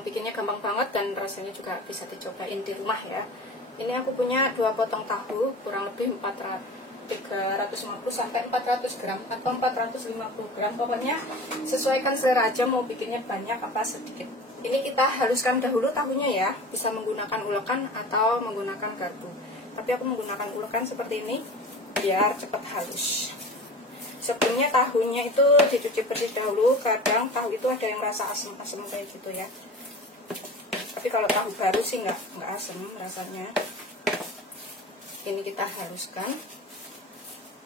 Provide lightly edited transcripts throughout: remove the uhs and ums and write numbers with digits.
yang bikinnya gampang banget dan rasanya juga bisa dicobain di rumah ya. Ini aku punya 2 potong tahu, kurang lebih 350 sampai 400 gram atau 450 gram. Pokoknya sesuaikan selera aja mau bikinnya banyak apa sedikit. Ini kita haluskan dahulu tahunya ya. Bisa menggunakan ulekan atau menggunakan garpu. Tapi aku menggunakan ulekan seperti ini biar cepat halus. Sebelumnya tahunya itu dicuci bersih dahulu. Kadang tahu itu ada yang rasa asam-asam kayak gitu ya. Tapi kalau tahu baru sih nggak asam rasanya. Ini kita haluskan.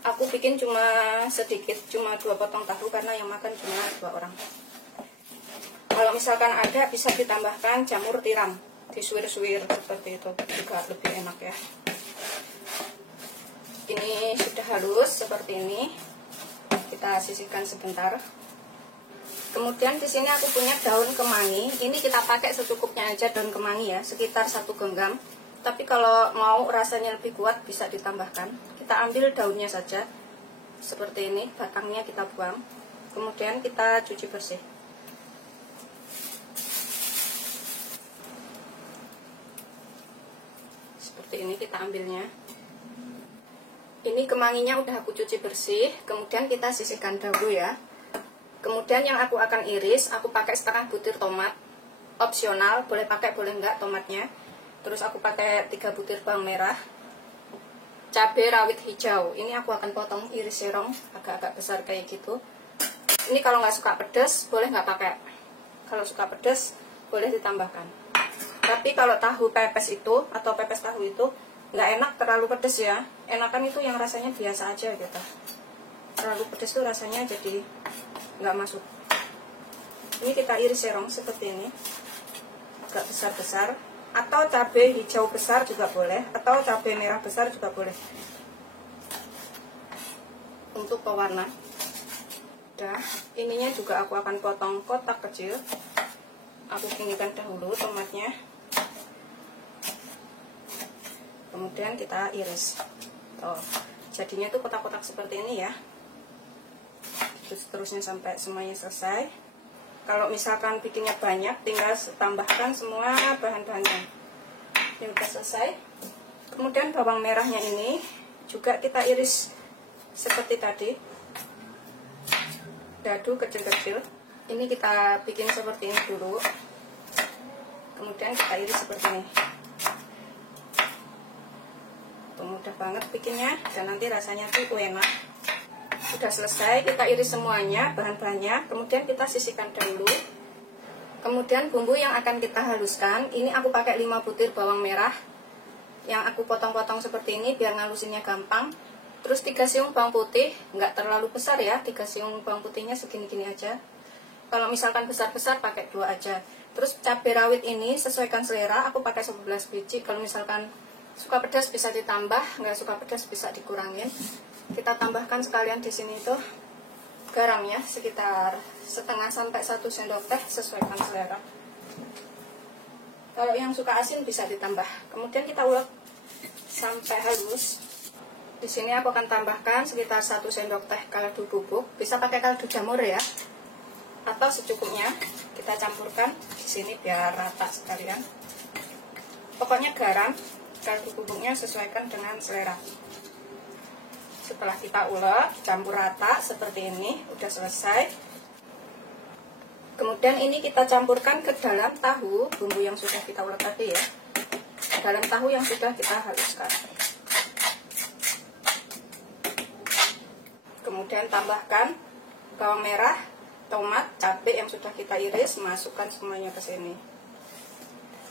Aku bikin cuma sedikit, cuma 2 potong tahu karena yang makan cuma 2 orang. Kalau misalkan ada bisa ditambahkan jamur tiram, disuir-suir seperti itu juga lebih enak ya. Ini sudah halus seperti ini. Kita sisihkan sebentar. Kemudian di sini aku punya daun kemangi. Ini kita pakai secukupnya aja daun kemangi ya, sekitar 1 genggam. Tapi kalau mau rasanya lebih kuat bisa ditambahkan. Kita ambil daunnya saja seperti ini, batangnya kita buang. Kemudian kita cuci bersih. Seperti ini kita ambilnya. Ini kemanginya udah aku cuci bersih. Kemudian kita sisihkan dahulu ya. Kemudian yang aku akan iris, aku pakai setengah butir tomat. Opsional, boleh pakai boleh enggak tomatnya. Terus aku pakai 3 butir bawang merah, cabai rawit hijau. Ini aku akan potong iris serong agak-agak besar kayak gitu. Ini kalau nggak suka pedas boleh nggak pakai. Kalau suka pedas boleh ditambahkan. Tapi kalau tahu pepes itu atau pepes tahu itu nggak enak terlalu pedas ya. Enakan itu yang rasanya biasa aja gitu. Terlalu pedas tuh rasanya jadi nggak masuk. Ini kita iris serong seperti ini, agak besar-besar. Atau cabai hijau besar juga boleh, atau cabai merah besar juga boleh. Untuk pewarna. Udah, ininya juga aku akan potong kotak kecil. Aku tinggikan dahulu tomatnya. Kemudian kita iris. Tuh, jadinya tuh kotak-kotak seperti ini ya. Terus seterusnya sampai semuanya selesai. Kalau misalkan bikinnya banyak, tinggal tambahkan semua bahan-bahannya. Ini udah selesai. Kemudian bawang merahnya ini juga kita iris seperti tadi. Dadu kecil-kecil. Ini kita bikin seperti ini dulu. Kemudian kita iris seperti ini. Tuh, mudah banget bikinnya dan nanti rasanya tuh enak. Sudah selesai, kita iris semuanya bahan-bahannya. Kemudian kita sisihkan dahulu. Kemudian bumbu yang akan kita haluskan, ini aku pakai 5 butir bawang merah yang aku potong-potong seperti ini biar ngalusinnya gampang. Terus 3 siung bawang putih, nggak terlalu besar ya, 3 siung bawang putihnya segini-gini aja. Kalau misalkan besar-besar pakai 2 aja. Terus cabai rawit ini sesuaikan selera, aku pakai 11 biji. Kalau misalkan suka pedas bisa ditambah, nggak suka pedas bisa dikurangin. Kita tambahkan sekalian di sini tuh garamnya sekitar setengah sampai 1 sendok teh, sesuaikan selera. Kalau yang suka asin bisa ditambah. Kemudian kita ulek sampai halus. Di sini aku akan tambahkan sekitar 1 sendok teh kaldu bubuk. Bisa pakai kaldu jamur ya, atau secukupnya. Kita campurkan di sini biar rata sekalian. Pokoknya garam, kaldu bubuknya sesuaikan dengan selera. Setelah kita ulek, campur rata seperti ini, udah selesai. Kemudian ini kita campurkan ke dalam tahu, bumbu yang sudah kita ulek tadi ya. Dalam tahu yang sudah kita haluskan. Kemudian tambahkan bawang merah, tomat, cabai yang sudah kita iris, masukkan semuanya ke sini.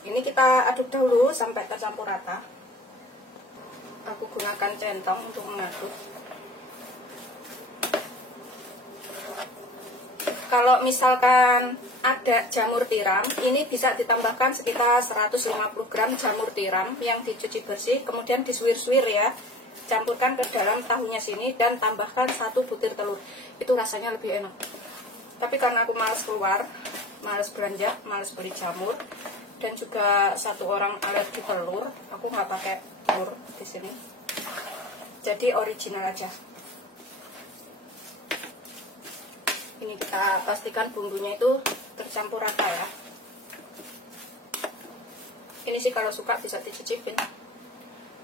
Ini kita aduk dahulu sampai tercampur rata. Aku gunakan centong untuk mengaduk. Kalau misalkan ada jamur tiram, ini bisa ditambahkan sekitar 150 gram jamur tiram yang dicuci bersih, kemudian disuir-suir ya. Campurkan ke dalam tahunya sini dan tambahkan 1 butir telur. Itu rasanya lebih enak. Tapi karena aku males keluar, males belanja, males beli jamur, dan juga 1 orang alergi telur, aku nggak pakai telur di sini. Jadi original aja. Ini kita pastikan bumbunya itu tercampur rata ya. Ini sih kalau suka bisa dicicipin,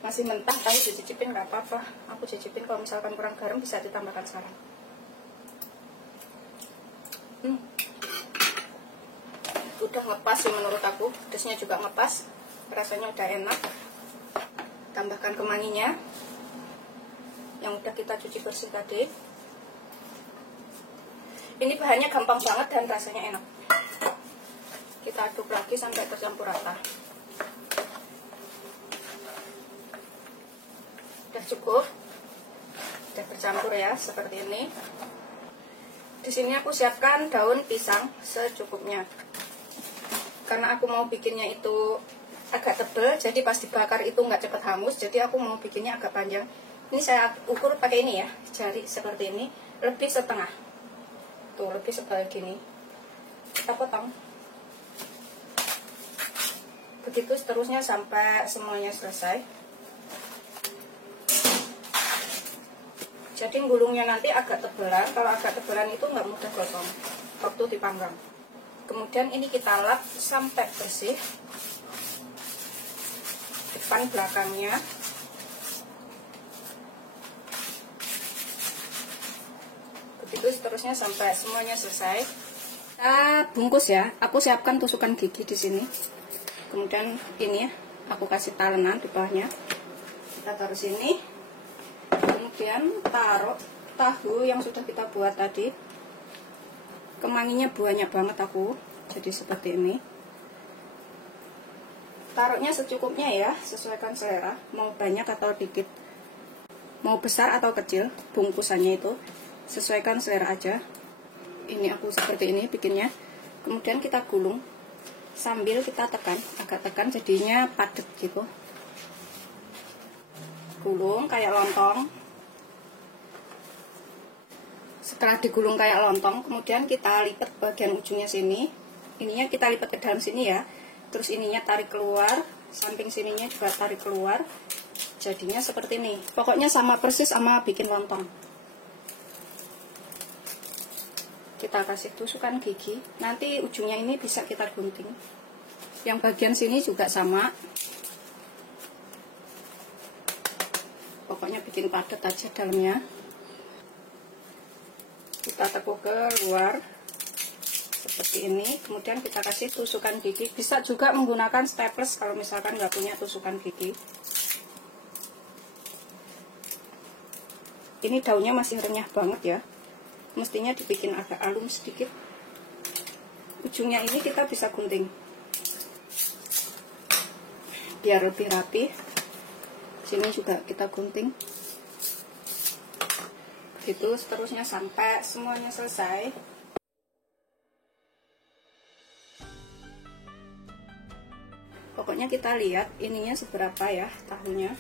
masih mentah tapi dicicipin nggak apa-apa. Aku cicipin, kalau misalkan kurang garam bisa ditambahkan sekarang. Udah ngepas sih menurut aku, pedasnya juga ngepas, rasanya udah enak. Tambahkan kemanginya yang udah kita cuci bersih tadi. Ini bahannya gampang banget dan rasanya enak. Kita aduk lagi sampai tercampur rata. Udah cukup, udah bercampur ya, seperti ini. Di sini aku siapkan daun pisang secukupnya. Karena aku mau bikinnya itu agak tebal, jadi pas dibakar itu nggak cepat hangus. Jadi aku mau bikinnya agak panjang. Ini saya ukur pakai ini ya, jari seperti ini, lebih setengah. Tuh, lebih setengah gini. Kita potong. Begitu seterusnya sampai semuanya selesai. Jadi gulungnya nanti agak tebelan. Kalau agak tebelan itu nggak mudah gosong waktu dipanggang. Kemudian ini kita lap sampai bersih depan belakangnya. Begitu seterusnya sampai semuanya selesai. Kita bungkus ya. Aku siapkan tusukan gigi di sini. Kemudian ini ya, aku kasih talenan di bawahnya. Kita taruh sini. Kemudian taruh tahu yang sudah kita buat tadi. Kemanginya banyak banget aku, jadi seperti ini. Taruhnya secukupnya ya, sesuaikan selera. Mau banyak atau dikit, mau besar atau kecil, bungkusannya itu sesuaikan selera aja. Ini aku seperti ini bikinnya. Kemudian kita gulung sambil kita tekan, agak tekan jadinya padat gitu. Gulung kayak lontong. Setelah digulung kayak lontong, kemudian kita lipat bagian ujungnya sini. Ininya kita lipat ke dalam sini ya. Terus ininya tarik keluar, samping sininya juga tarik keluar. Jadinya seperti ini. Pokoknya sama persis sama bikin lontong. Kita kasih tusukan gigi. Nanti ujungnya ini bisa kita gunting. Yang bagian sini juga sama. Pokoknya bikin padat aja dalamnya. Kita tekuk ke luar seperti ini. Kemudian kita kasih tusukan gigi. Bisa juga menggunakan staples kalau misalkan nggak punya tusukan gigi. Ini daunnya masih renyah banget ya, mestinya dibikin agak alum sedikit. Ujungnya ini kita bisa gunting biar lebih rapi. Sini juga kita gunting. Gitu seterusnya sampai semuanya selesai. Pokoknya kita lihat ininya seberapa ya tahunya.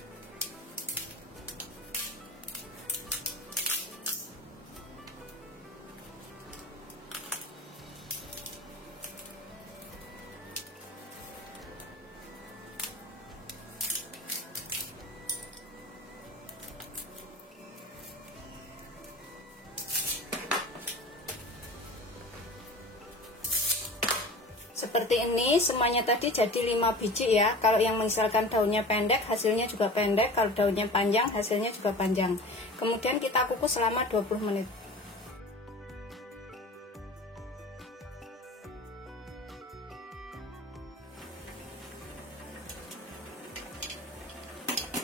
Seperti ini semuanya tadi jadi 5 biji ya. Kalau yang misalkan daunnya pendek hasilnya juga pendek, kalau daunnya panjang hasilnya juga panjang. Kemudian kita kukus selama 20 menit.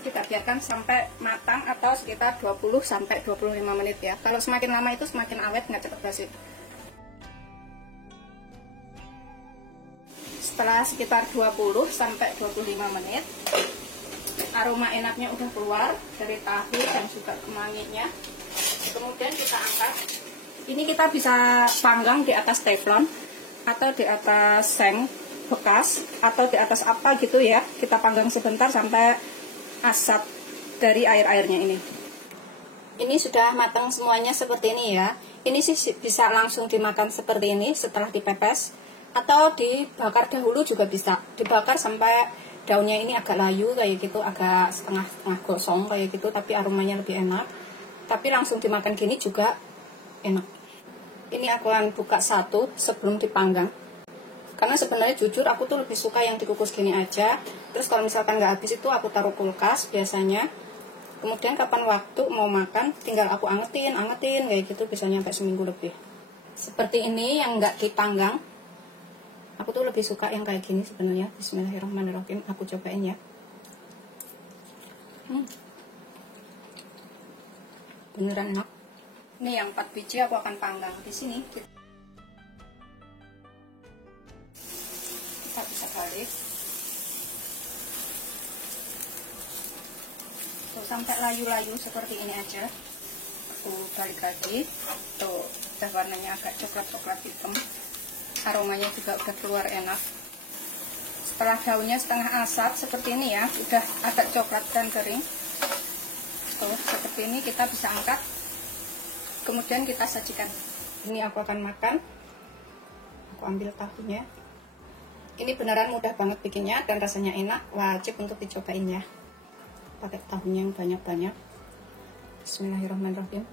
Kita biarkan sampai matang atau sekitar 20-25 menit ya. Kalau semakin lama itu semakin awet, nggak cepat basi. Setelah sekitar 20-25 menit, aroma enaknya udah keluar dari tahu dan juga kemanginya. Kemudian kita angkat. Ini kita bisa panggang di atas teflon atau di atas seng bekas atau di atas apa gitu ya. Kita panggang sebentar sampai asap dari air-airnya ini. Ini sudah matang semuanya seperti ini ya. Ini sih bisa langsung dimakan seperti ini setelah dipepes. Atau dibakar dahulu juga bisa. Dibakar sampai daunnya ini agak layu kayak gitu, agak setengah-setengah gosong kayak gitu, tapi aromanya lebih enak. Tapi langsung dimakan gini juga enak. Ini aku akan buka satu sebelum dipanggang. Karena sebenarnya jujur aku tuh lebih suka yang dikukus gini aja. Terus kalau misalkan nggak habis itu aku taruh kulkas biasanya. Kemudian kapan waktu mau makan tinggal aku angetin kayak gitu, bisa nyampe seminggu lebih. Seperti ini yang nggak dipanggang. Aku tuh lebih suka yang kayak gini sebenarnya. Bismillahirrahmanirrahim. Aku cobain ya. Beneran enak. Ini yang 4 biji aku akan panggang di sini. Kita bisa balik. Tuh, sampai layu-layu seperti ini aja. Aku balik lagi. Tuh, udah warnanya agak coklat-coklat hitam. Aromanya juga udah keluar enak. Setelah daunnya setengah asap seperti ini ya, udah agak coklat dan kering. Tuh, seperti ini kita bisa angkat. Kemudian kita sajikan. Ini aku akan makan. Aku ambil tahunya. Ini beneran mudah banget bikinnya dan rasanya enak. Wajib untuk dicobain ya. Pakai tahunya yang banyak-banyak. Bismillahirrahmanirrahim.